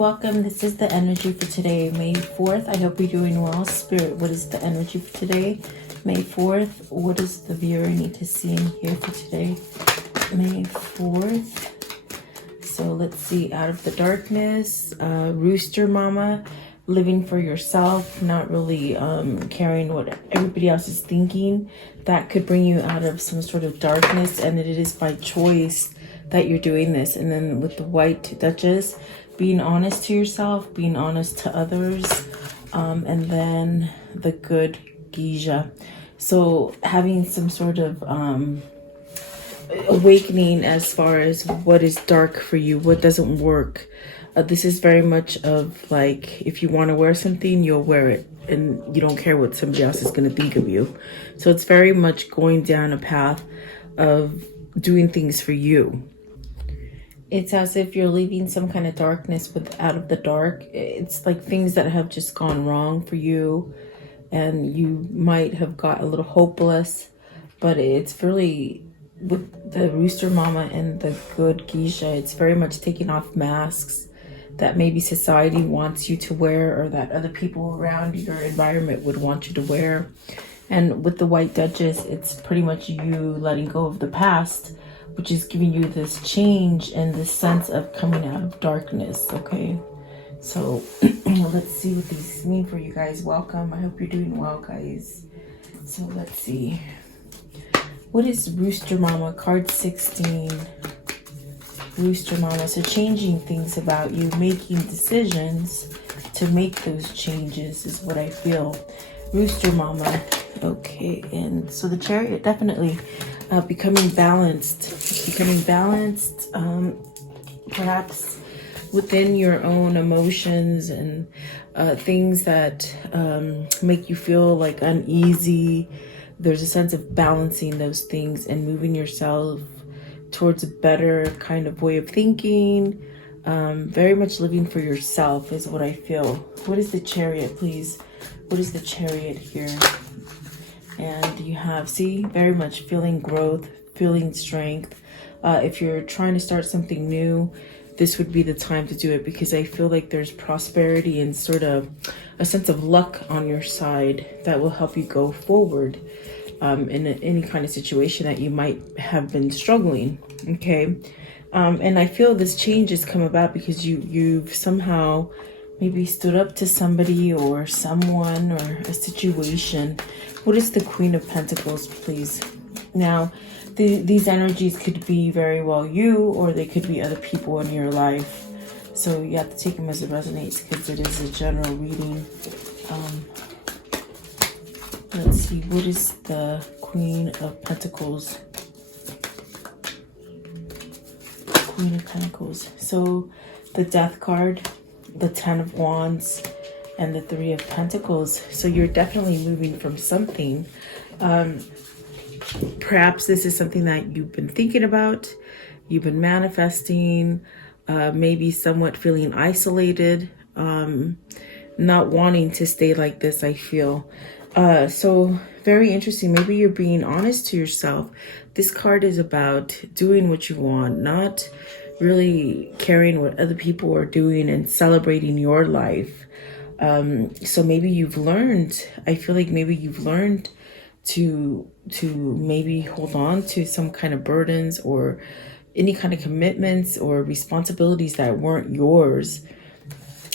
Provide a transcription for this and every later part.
welcome. This is the energy for today, May 4th. I hope you're doing well. Spirit, what is the energy for today, May 4th? What does the viewer need to see and hear for today, May 4th? So let's see. Out of the darkness, rooster mama, living for yourself, not really caring what everybody else is thinking. That could bring you out of some sort of darkness, and it is by choice that you're doing this. And then with the white duchess, being honest to yourself, being honest to others, and then the good geisha. So having some sort of awakening as far as what is dark for you, what doesn't work. This is very much of like, if you want to wear something, you'll wear it, and you don't care what somebody else is going to think of you. So it's very much going down a path of doing things for you. It's as if you're leaving some kind of darkness out of the dark. It's like things that have just gone wrong for you, and you might have got a little hopeless, but it's really, with the rooster mama and the good geisha, it's very much taking off masks that maybe society wants you to wear, or that other people around your environment would want you to wear. And with the white duchess, it's pretty much you letting go of the past, which is giving you this change and this sense of coming out of darkness. Okay, so let's see what these mean for you guys. Welcome. I hope you're doing well, guys. So let's see. What is Rooster Mama? Card 16. Rooster Mama. So changing things about you, making decisions to make those changes is what I feel. Rooster Mama. Okay, and so the Chariot, definitely becoming balanced, perhaps within your own emotions and things that make you feel like uneasy. There's a sense of balancing those things and moving yourself towards a better kind of way of thinking. Very much living for yourself is what I feel. What is the Chariot, please? What is the Chariot here? And you have, see, very much feeling growth, feeling strength. If you're trying to start something new, this would be the time to do it, because I feel like there's prosperity and sort of a sense of luck on your side that will help you go forward in any kind of situation that you might have been struggling. Okay. And I feel this change has come about because you've somehow maybe stood up to somebody or someone or a situation. What is the Queen of Pentacles, please? Now, these energies could be very well you, or they could be other people in your life. So you have to take them as it resonates, because it is a general reading. Let's see, what is the Queen of Pentacles? Queen of Pentacles. So the Death card, the Ten of Wands, and the Three of Pentacles. So you're definitely moving from something. Perhaps this is something that you've been thinking about, you've been manifesting, maybe somewhat feeling isolated, not wanting to stay like this, I feel. So very interesting. Maybe you're being honest to yourself. This card is about doing what you want, not really caring what other people are doing, and celebrating your life. So maybe you've learned, I feel like maybe you've learned to maybe hold on to some kind of burdens or any kind of commitments or responsibilities that weren't yours.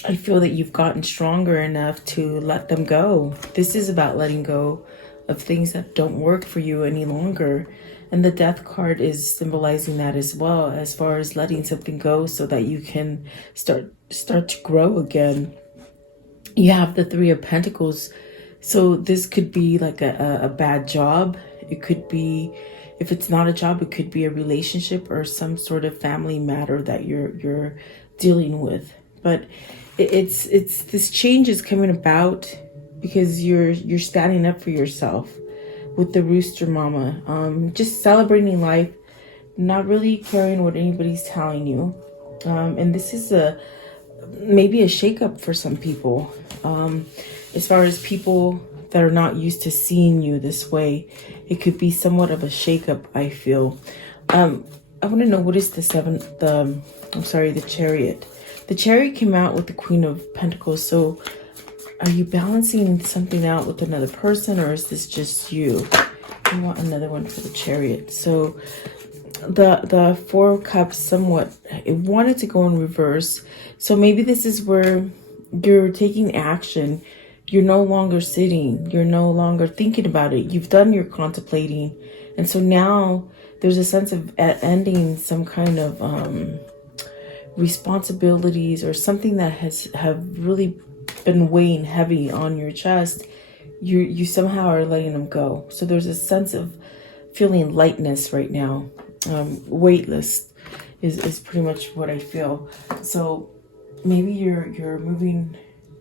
I feel that you've gotten stronger enough to let them go. This is about letting go of things that don't work for you any longer. And the Death card is symbolizing that as well, as far as letting something go so that you can start to grow again. You have the Three of Pentacles. So this could be like a bad job. It could be, if it's not a job, it could be a relationship or some sort of family matter that you're dealing with. But it's this change is coming about because you're standing up for yourself with the Rooster Mama. Just celebrating life, not really caring what anybody's telling you. And this is maybe a shakeup for some people. As far as people that are not used to seeing you this way, it could be somewhat of a shakeup, I feel. I want to know, what is the Chariot? The Chariot came out with the Queen of Pentacles. So are you balancing something out with another person, or is this just you? I want another one for the Chariot. So the Four of Cups, somewhat, it wanted to go in reverse. So maybe this is where you're taking action. You're no longer sitting. You're no longer thinking about it. You've done your contemplating. And so now there's a sense of ending some kind of responsibilities or something that have really been weighing heavy on your chest. You somehow are letting them go. So there's a sense of feeling lightness right now. Weightless is pretty much what I feel. So maybe you're moving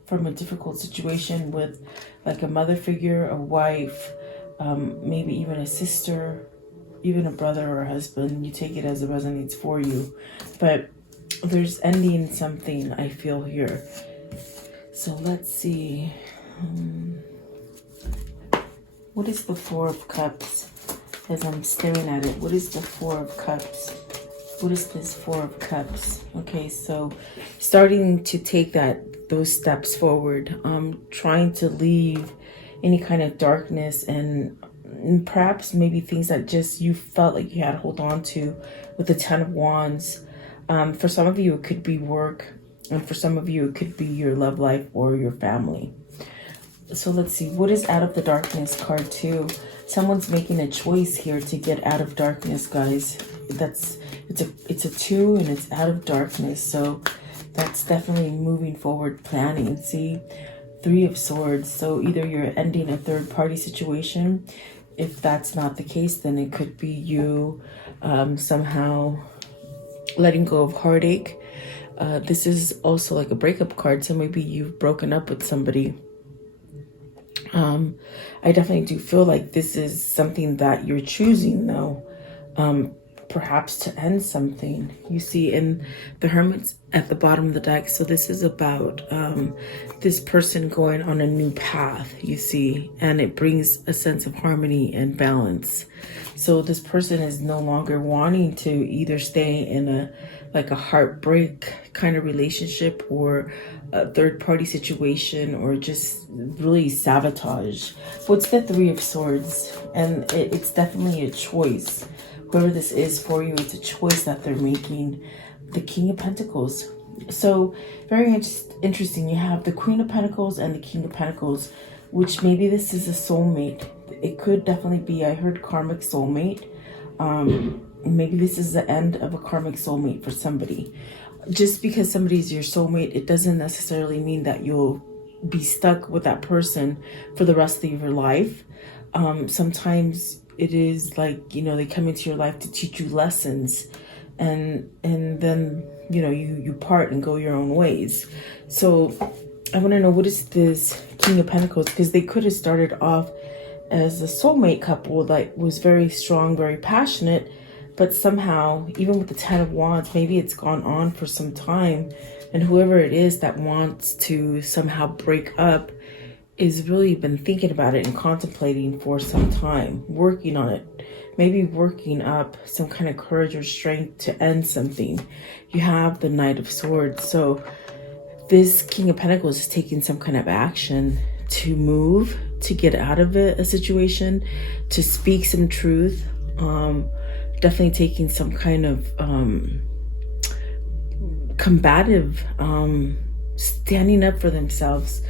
from a difficult situation with like a mother figure, a wife, maybe even a sister, even a brother or a husband. You take it as it resonates for you. But there's ending something, I feel here. So let's see. What is the Four of Cups? As I'm staring at it, what is the Four of Cups? What is this Four of Cups? Okay, so starting to take those steps forward, trying to leave any kind of darkness and perhaps maybe things that just you felt like you had to hold on to with the Ten of Wands. For some of you, it could be work, and for some of you, it could be your love life or your family. So let's see, what is out of the darkness card 2? Someone's making a choice here to get out of darkness, guys. It's a 2 and it's out of darkness. So that's definitely moving forward, planning. See, 3 of Swords. So either you're ending a third party situation. If that's not the case, then it could be you somehow letting go of heartache. This is also like a breakup card. So maybe you've broken up with somebody. I definitely do feel like this is something that you're choosing, though, perhaps to end something. You see in the Hermit's at the bottom of the deck. So this is about this person going on a new path, you see, and it brings a sense of harmony and balance. So this person is no longer wanting to either stay in a heartbreak kind of relationship or a third party situation or just really sabotage. What's the 3 of Swords? And it's definitely a choice. Whoever this is for you, it's a choice that they're making. The King of Pentacles. So very interesting. You have the Queen of Pentacles and the King of Pentacles, which maybe this is a soulmate. It could definitely be, I heard karmic soulmate. Maybe this is the end of a karmic soulmate for somebody. Just because somebody's your soulmate, it doesn't necessarily mean that you'll be stuck with that person for the rest of your life. Sometimes it is like, they come into your life to teach you lessons, and then, you part and go your own ways. So I want to know, what is this King of Pentacles? Because they could have started off as a soulmate couple that was very strong, very passionate, but somehow, even with the Ten of Wands, maybe it's gone on for some time, and whoever it is that wants to somehow break up is really been thinking about it and contemplating for some time, working on it, maybe working up some kind of courage or strength to end something. You have the Knight of Swords. So this King of Pentacles is taking some kind of action to move, to get out of a situation, to speak some truth. Definitely taking some kind of combative, standing up for themselves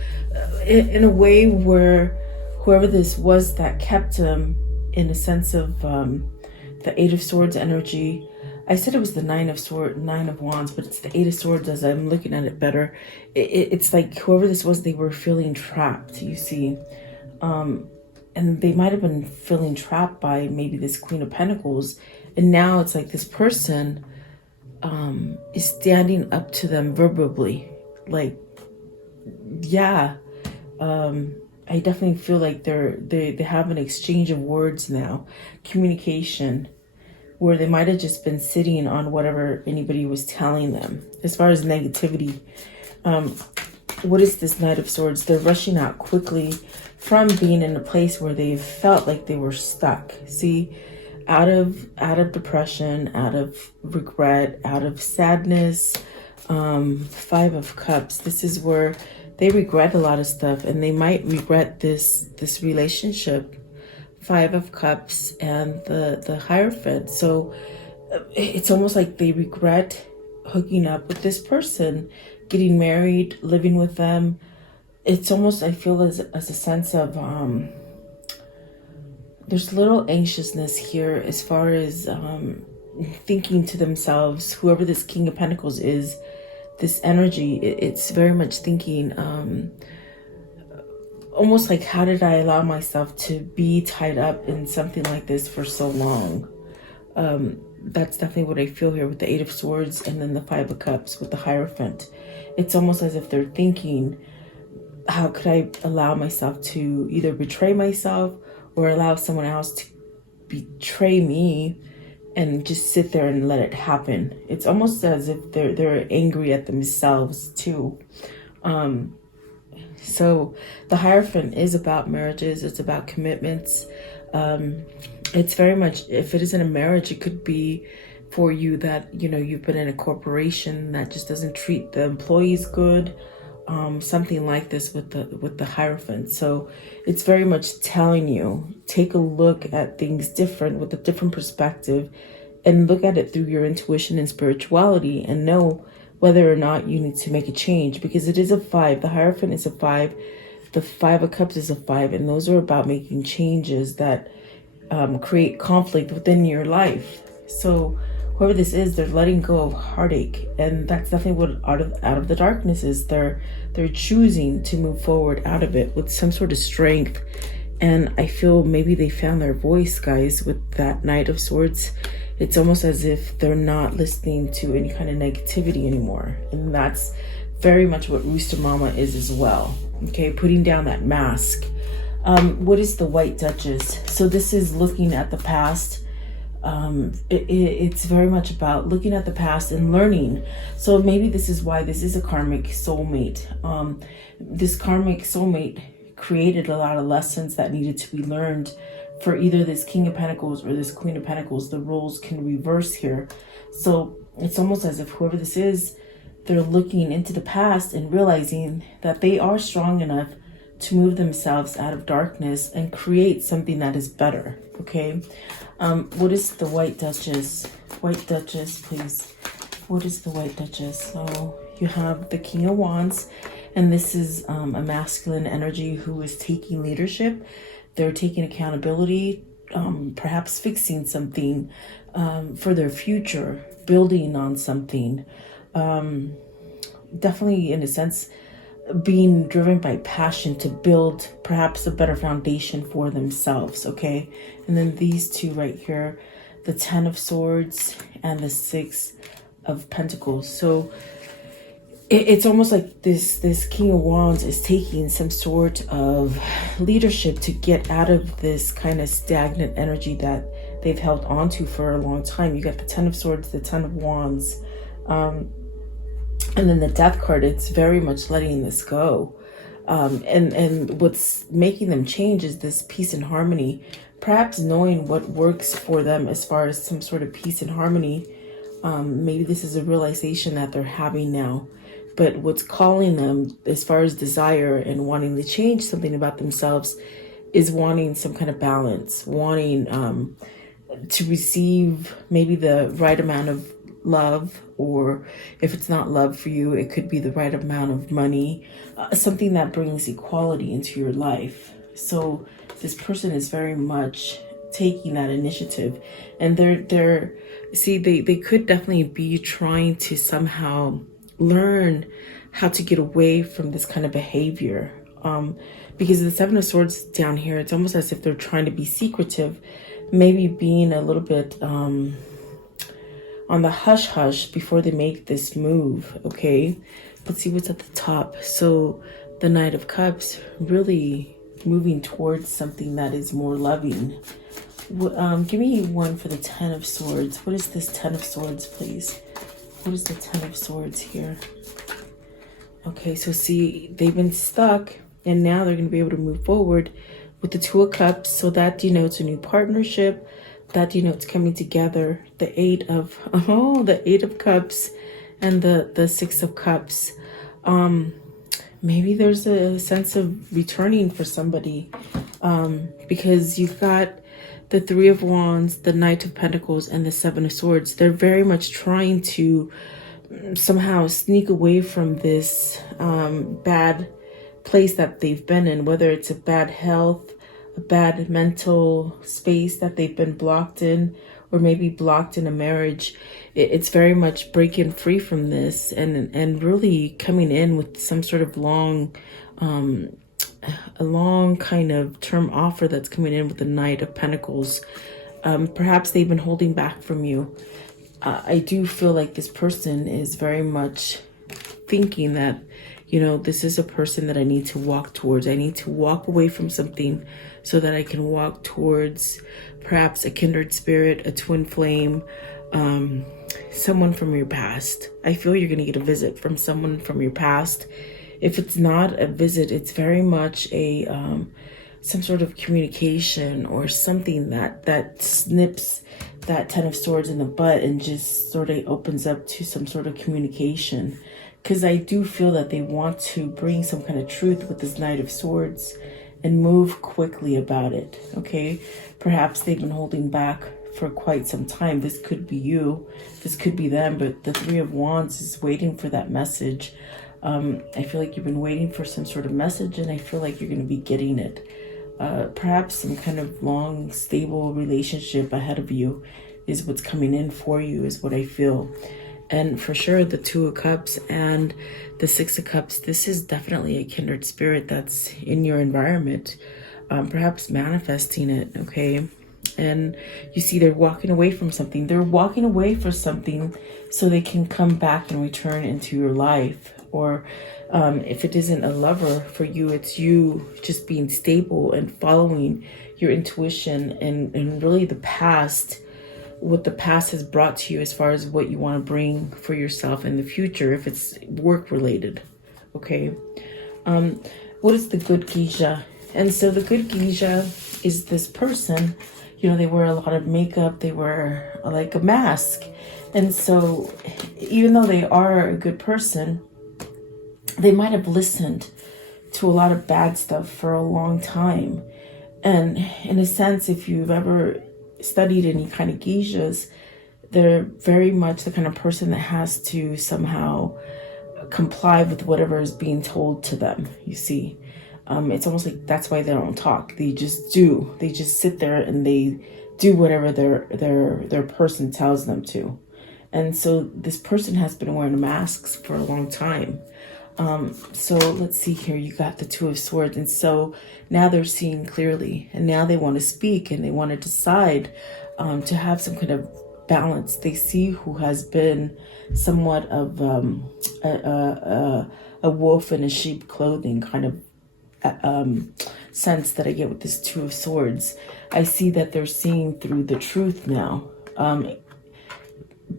in a way where whoever this was that kept them in a sense of the 8 of Swords energy. I said it was the 9 of Wands, but it's the 8 of Swords as I'm looking at it better. It's like whoever this was, they were feeling trapped, you see. And they might have been feeling trapped by maybe this Queen of Pentacles. And now it's like this person is standing up to them verbally. Like, yeah, I definitely feel like they have an exchange of words now. Communication, where they might have just been sitting on whatever anybody was telling them. As far as negativity, what is this Knight of Swords? They're rushing out quickly from being in a place where they felt like they were stuck. See, out of depression, out of regret, out of sadness, Five of Cups. This is where they regret a lot of stuff, and they might regret this relationship. Five of Cups and the Hierophant. So it's almost like they regret hooking up with this person, getting married, living with them. It's almost, I feel, as a sense of there's little anxiousness here as far as thinking to themselves, whoever this King of Pentacles is, this energy, it's very much thinking almost like, how did I allow myself to be tied up in something like this for so long? That's definitely what I feel here with the Eight of Swords and then the Five of Cups with the Hierophant. It's almost as if they're thinking, how could I allow myself to either betray myself or allow someone else to betray me and just sit there and let it happen? It's almost as if they're angry at themselves too. So the Hierophant is about marriages. It's about commitments. It's very much, if it isn't a marriage, it could be for you that, you know, you've been in a corporation that just doesn't treat the employees good. Something like this with the Hierophant. So it's very much telling you, take a look at things different, with a different perspective, and look at it through your intuition and spirituality, and know whether or not you need to make a change, because it is a five. The Hierophant is a five. The Five of Cups is a five, and those are about making changes that create conflict within your life. So whoever this is, they're letting go of heartache, and that's definitely what out of the darkness is. They're choosing to move forward out of it with some sort of strength. And I feel maybe they found their voice, guys, with that Knight of Swords. It's almost as if they're not listening to any kind of negativity anymore, and that's very much what Rooster Mama is as well. Okay, putting down that mask. What is the White Duchess? So this is looking at the past. It's very much about looking at the past and learning. So maybe this is why this is a karmic soulmate. This karmic soulmate created a lot of lessons that needed to be learned for either this King of Pentacles or this Queen of Pentacles. The roles can reverse here. So it's almost as if whoever this is, they're looking into the past and realizing that they are strong enough to move themselves out of darkness and create something that is better. Okay. What is the White Duchess? White Duchess, please. What is the White Duchess? So you have the King of Wands, and this is a masculine energy who is taking leadership. They're taking accountability, perhaps fixing something for their future, building on something. Definitely, in a sense, being driven by passion to build perhaps a better foundation for themselves. Okay, and then these two right here, the Ten of Swords and the Six of Pentacles. So it's almost like this King of Wands is taking some sort of leadership to get out of this kind of stagnant energy that they've held on to for a long time. You got the Ten of Swords, the Ten of Wands, and then the Death card. It's very much letting this go. And what's making them change is this peace and harmony, perhaps knowing what works for them as far as some sort of peace and harmony. Maybe this is a realization that they're having now. But what's calling them as far as desire and wanting to change something about themselves is wanting some kind of balance, wanting to receive maybe the right amount of love, or if it's not love for you, it could be the right amount of money, something that brings equality into your life. So this person is very much taking that initiative, and they could definitely be trying to somehow learn how to get away from this kind of behavior, because the Seven of Swords down here, it's almost as if they're trying to be secretive, maybe being a little bit on the hush hush before they make this move. Okay, let's see what's at the top. So the Knight of Cups, really moving towards something that is more loving. Give me one for the Ten of Swords. What is this Ten of Swords, please? What is the Ten of Swords here? Okay, so see, they've been stuck, and now they're going to be able to move forward with the Two of Cups. So that denotes a new partnership. That denotes coming together. The Eight of Cups and the Six of Cups. Maybe there's a sense of returning for somebody, because you've got the Three of Wands, the Knight of Pentacles, and the Seven of Swords. They're very much trying to somehow sneak away from this bad place that they've been in, whether it's a bad health, a bad mental space that they've been blocked in, or maybe blocked in a marriage. It's very much breaking free from this and really coming in with some sort of a long kind of term offer that's coming in with the Knight of Pentacles. Perhaps they've been holding back from you. I do feel like this person is very much thinking that, you know, this is a person that I need to walk towards. I need to walk away from something so that I can walk towards perhaps a kindred spirit, a twin flame, someone from your past. I feel you're going to get a visit from someone from your past. If it's not a visit, it's very much a some sort of communication or something that snips that Ten of Swords in the butt and just sort of opens up to some sort of communication. Because I do feel that they want to bring some kind of truth with this Knight of Swords and move quickly about it, okay? Perhaps they've been holding back for quite some time. This could be you, this could be them, but the Three of Wands is waiting for that message. I feel like you've been waiting for some sort of message, and I feel like you're going to be getting it. Perhaps some kind of long, stable relationship ahead of you is what's coming in for you, is what I feel. And for sure, the Two of Cups and the Six of Cups, this is definitely a kindred spirit that's in your environment, perhaps manifesting it, okay? And you see they're walking away from something. They're walking away for something so they can come back and return into your life. Or if it isn't a lover for you, it's you just being stable and following your intuition and really the past, what the past has brought to you as far as what you want to bring for yourself in the future, if it's work related, okay? What is the good geisha? And so the good geisha is this person, you know, they wear a lot of makeup, they wear like a mask. And so even though they are a good person, they might have listened to a lot of bad stuff for a long time. And in a sense, if you've ever studied any kind of geishas, they're very much the kind of person that has to somehow comply with whatever is being told to them, you see. It's almost like that's why they don't talk. They just do. They just sit there and they do whatever their person tells them to. And so this person has been wearing masks for a long time. So let's see here, you got the Two of Swords, and so now they're seeing clearly, and now they want to speak and they want to decide to have some kind of balance. They see who has been somewhat of a wolf in a sheep clothing kind of sense that I get with this Two of Swords. I see that they're seeing through the truth now,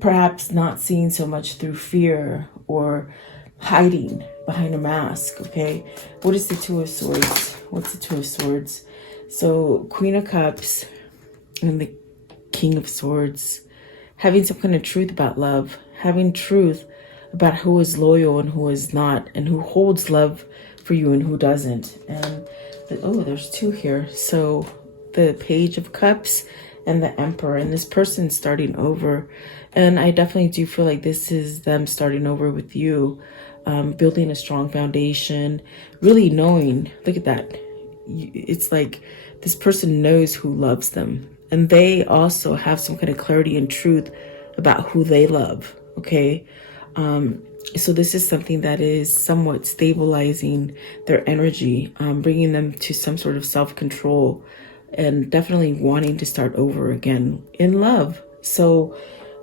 perhaps not seeing so much through fear or hiding behind a mask, okay? What is the Two of Swords? What's the Two of Swords? So Queen of Cups and the King of Swords, having some kind of truth about love, having truth about who is loyal and who is not, and who holds love for you and who doesn't. And oh, there's two here. So the Page of Cups and the Emperor, and this person's starting over. And I definitely do feel like this is them starting over with you, building a strong foundation, really knowing, look at that. It's like this person knows who loves them, and they also have some kind of clarity and truth about who they love, okay? So this is something that is somewhat stabilizing their energy, bringing them to some sort of self-control, and definitely wanting to start over again in love. So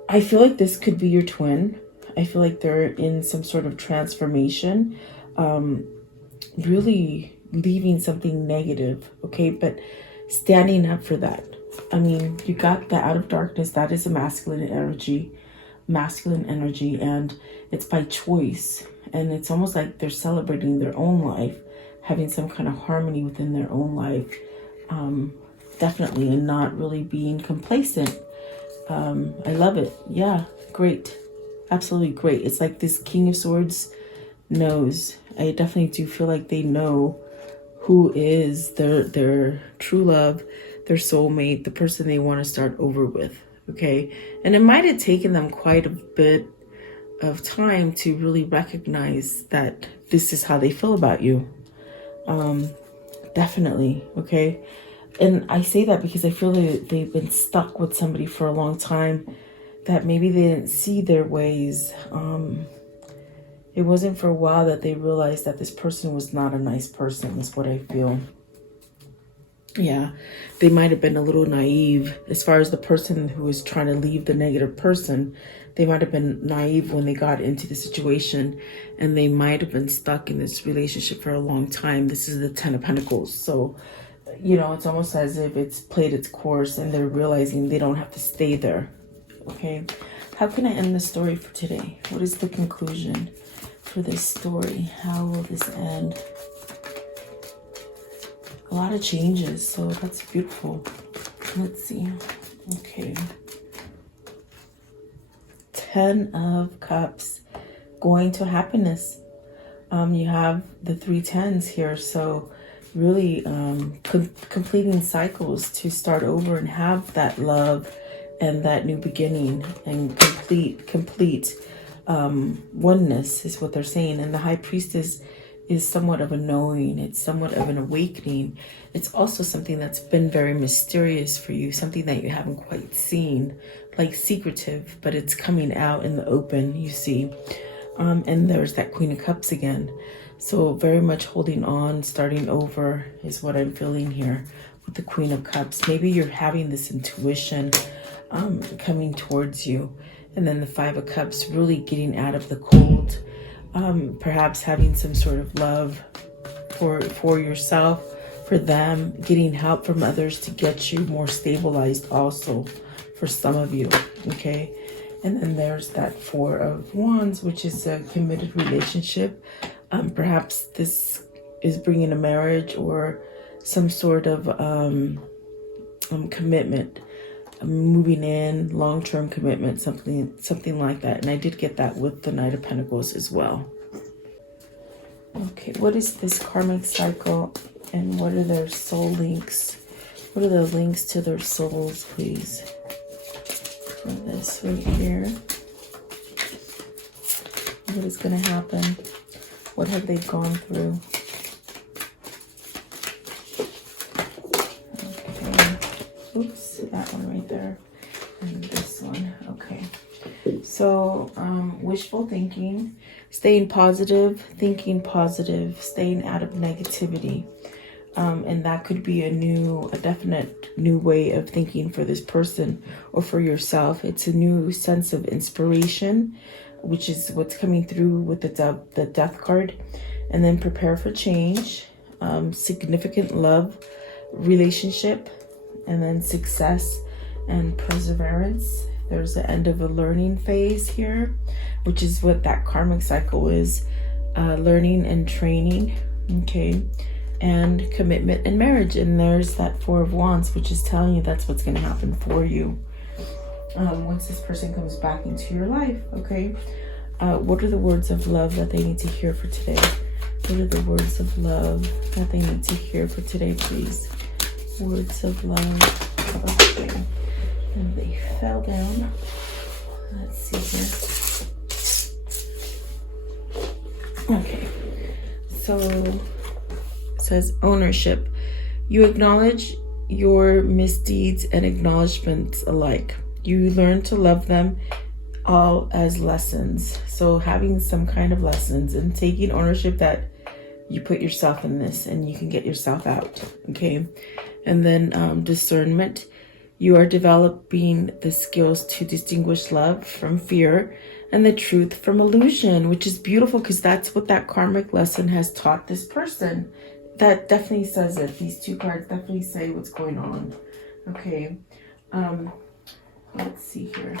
I feel like this could be your twin. I feel like they're in some sort of transformation, really leaving something negative, okay? But standing up for that. I mean, you got the Out of Darkness. That is a masculine energy, and it's by choice. And it's almost like they're celebrating their own life, having some kind of harmony within their own life, definitely, and not really being complacent. I love it. Yeah, great. absolutely great. It's like this King of Swords knows. I definitely do feel like they know who is their true love, their soulmate, the person they want to start over with. Okay. And it might have taken them quite a bit of time to really recognize that this is how they feel about you. Definitely. Okay. And I say that because I feel like they've been stuck with somebody for a long time, that maybe they didn't see their ways. It wasn't for a while that they realized that this person was not a nice person, is what I feel. Yeah, they might have been a little naive as far as the person who was trying to leave the negative person. They might have been naive when they got into the situation, and they might have been stuck in this relationship for a long time. This is the Ten of Pentacles. So, you know, it's almost as if it's played its course and they're realizing they don't have to stay there. Okay. How can I end the story for today? What is the conclusion for this story? How will this end? A lot of changes, so that's beautiful. Let's see. Okay. 10 of Cups, going to happiness. You have the 3 10s here, so really completing cycles to start over and have that love and that new beginning and complete oneness is what they're saying. And the High Priestess is somewhat of a knowing. It's somewhat of an awakening. It's also something that's been very mysterious for you, something that you haven't quite seen, like secretive, but it's coming out in the open, you see. And there's that Queen of Cups again. So very much holding on, starting over is what I'm feeling here with the Queen of Cups. Maybe you're having this intuition coming towards you. And then the 5 of Cups, really getting out of the cold. Perhaps having some sort of love for yourself, for them, getting help from others to get you more stabilized also for some of you, okay? And then there's that 4 of Wands, which is a committed relationship. Perhaps this is bringing a marriage or some sort of commitment, moving in, long-term commitment, something like that. And I did get that with the Knight of Pentacles as well. Okay, what is this karmic cycle and what are their soul links? What are the links to their souls, please? For this right here. What is going to happen? What have they gone through? Oops, that one right there. And this one. Okay. So, wishful thinking, staying positive, thinking positive, staying out of negativity. And that could be a definite new way of thinking for this person or for yourself. It's a new sense of inspiration, which is what's coming through with the Death card. And then prepare for change, significant love, relationship, and then success and perseverance. There's the end of a learning phase here, which is what that karmic cycle is, learning and training, okay, and commitment and marriage. And there's that 4 of Wands, which is telling you that's what's going to happen for you once this person comes back into your life, okay? What are the words of love that they need to hear for today? What are the words of love that they need to hear for today, please? Words of love. Okay. And they fell down. Let's see here. Okay. So it says ownership. You acknowledge your misdeeds and acknowledgments alike. You learn to love them all as lessons. So having some kind of lessons and taking ownership that you put yourself in this and you can get yourself out. Okay. And then discernment. You are developing the skills to distinguish love from fear and the truth from illusion, which is beautiful because that's what that karmic lesson has taught this person. That definitely says it. These 2 cards definitely say what's going on. Okay. Let's see here.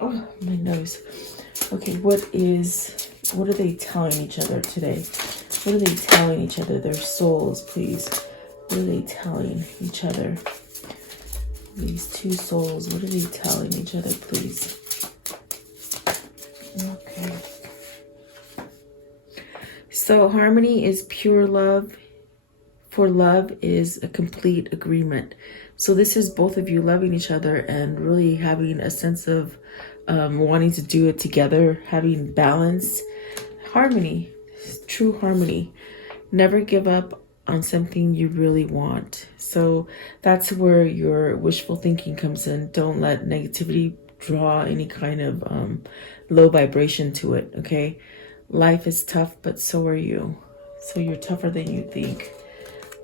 Oh, my nose. Okay, what are they telling each other today? What are they telling each other? Their souls, please. What are they telling each other? These 2 souls, what are they telling each other, please? Okay. So harmony is pure love. For love is a complete agreement. So this is both of you loving each other and really having a sense of wanting to do it together, having balance, harmony, true harmony. Never give up on something you really want. So that's where your wishful thinking comes in. Don't let negativity draw any kind of low vibration to it, okay? Life is tough, but so are you. So you're tougher than you think.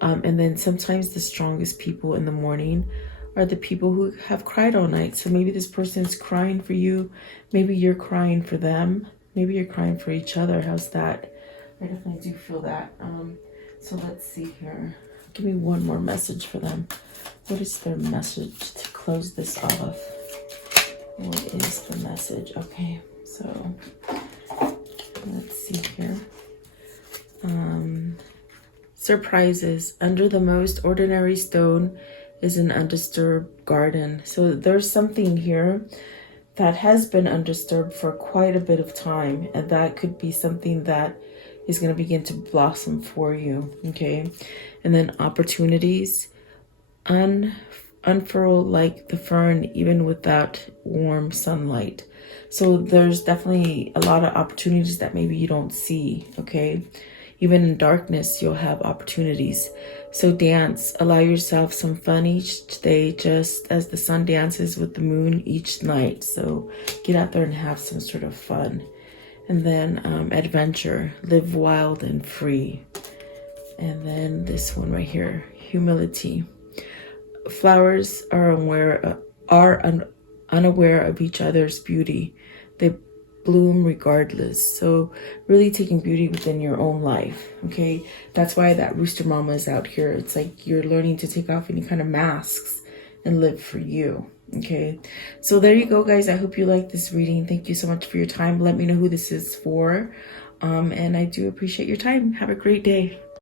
And then sometimes the strongest people in the morning are the people who have cried all night. So maybe this person's crying for you. Maybe you're crying for them. Maybe you're crying for each other. How's that? I definitely do feel that. So let's see here. Give me one more message for them. What is their message to close this off? What is the message? Okay, so let's see here. Surprises. Under the most ordinary stone is an undisturbed garden. So there's something here that has been undisturbed for quite a bit of time, and that could be something that is going to begin to blossom for you, okay? And then opportunities unfurl like the fern even without warm sunlight. So there's definitely a lot of opportunities that maybe you don't see, okay? Even in darkness, you'll have opportunities. So dance, allow yourself some fun each day, just as the sun dances with the moon each night. So get out there and have some sort of fun. And then adventure, live wild and free. And then this one right here, humility. Flowers are unaware of each other's beauty. They bloom regardless. So really taking beauty within your own life, okay? That's why that rooster mama is out here. It's like you're learning to take off any kind of masks and live for you, okay? So there you go, guys. I hope you like this reading. Thank you so much for your time. Let me know who this is for. And I do appreciate your time. Have a great day.